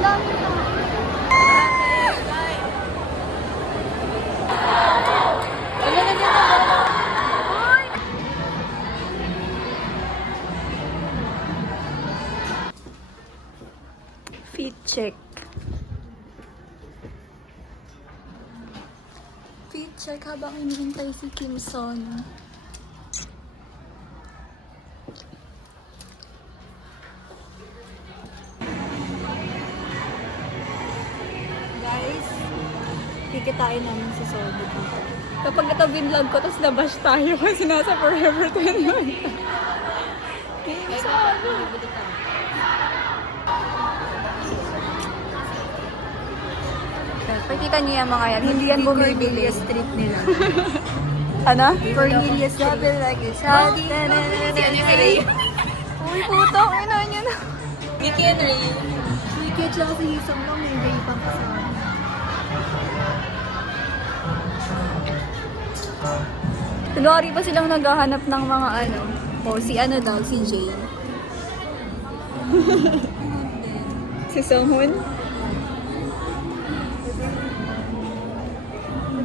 dami na. Wala na dyan ako. Fit check. Fit check habang hinihintay si Kim Son. Guys, kikitain namin si Sol dito. Kapag ito binlog ko, tapos nabash tayo kasi nasa Forever 21. Kim Son! Pakita niyo yung mga yan. Hindi yan bumibili. Street nila. Ano? Cornelius Street. Like a shot. Si Ray. Uy, puto. Ano nyo na? Vicky and Ray. Vicky at saka si Hisong lang. May Ray pang kasama. Kunwari pa silang naghahanap ng mga ano. O, si ano daw, si Jay. Si Songhun.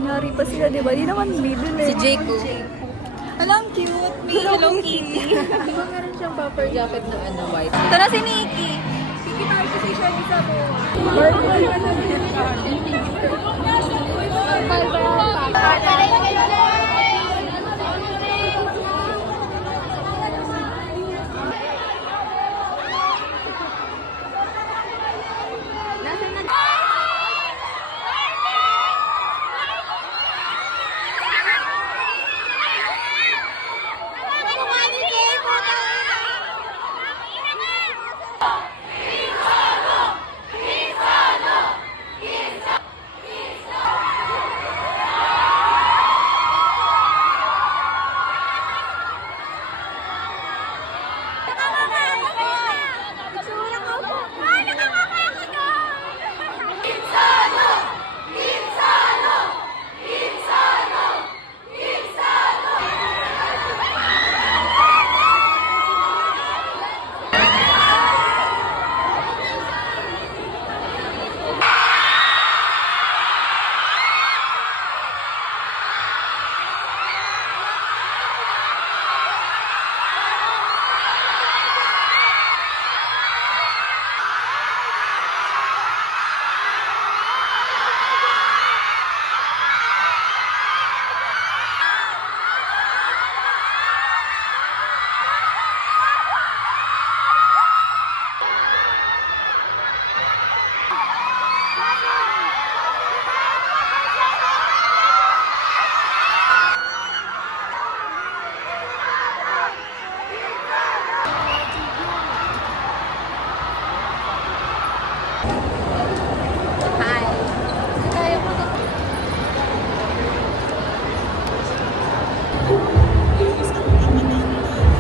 Kunyari pa sila, di ba? Di naman bibili. Si Jayco. Alam, cute. May Hello Kitty. Di ba meron siyang puffer jacket na ano, white? Ito na si Nikki. Sige tayo kasi siya di sa mo.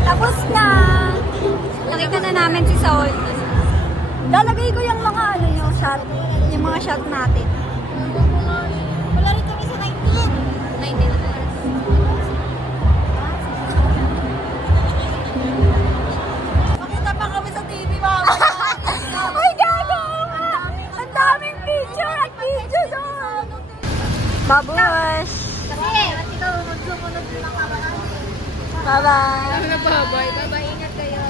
Tapos na! Nakita na namin si Saul. Lalagay ko yung mga ano yung shot. Yung mga shot natin. Wala rin kami sa 19. 19 na oras. Makita pa kami sa TV mama. Ay gago! Ang daming picture at video doon! Babush! Kasi, at ikaw magsumunod lang mama namin. Bye-bye! Kami na bye-bye. Bye-bye, ingat kayo.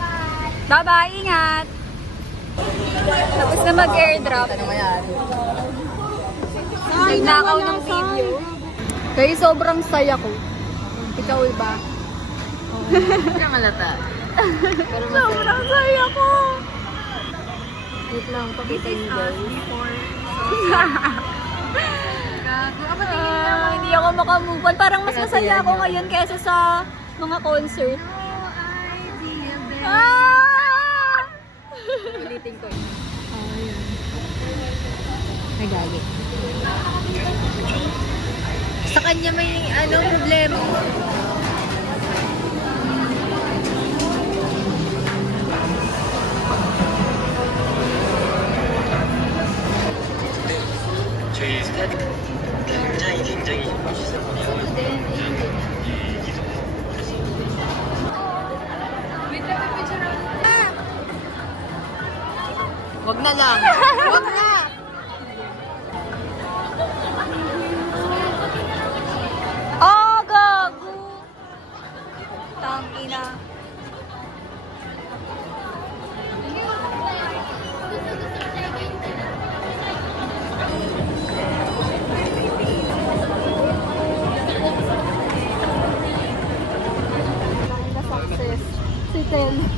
Bye! Bye-bye, ingat! Tapos na mag-airdrop. Ano mayari? Nagnakaw ng video. Kaya sobrang saya ko. Ikaw ba? Hindi na malata. Sobrang saya ko! Wait lang, pakita yung guys. Hindi ako makamove on. Parang mas masaya ako ngayon kaysa sa mga concert. Ulitin ko yun. Ay, gagi. Sa kanya may problema. 저희 굉장히 멋있어 보여요. hotel.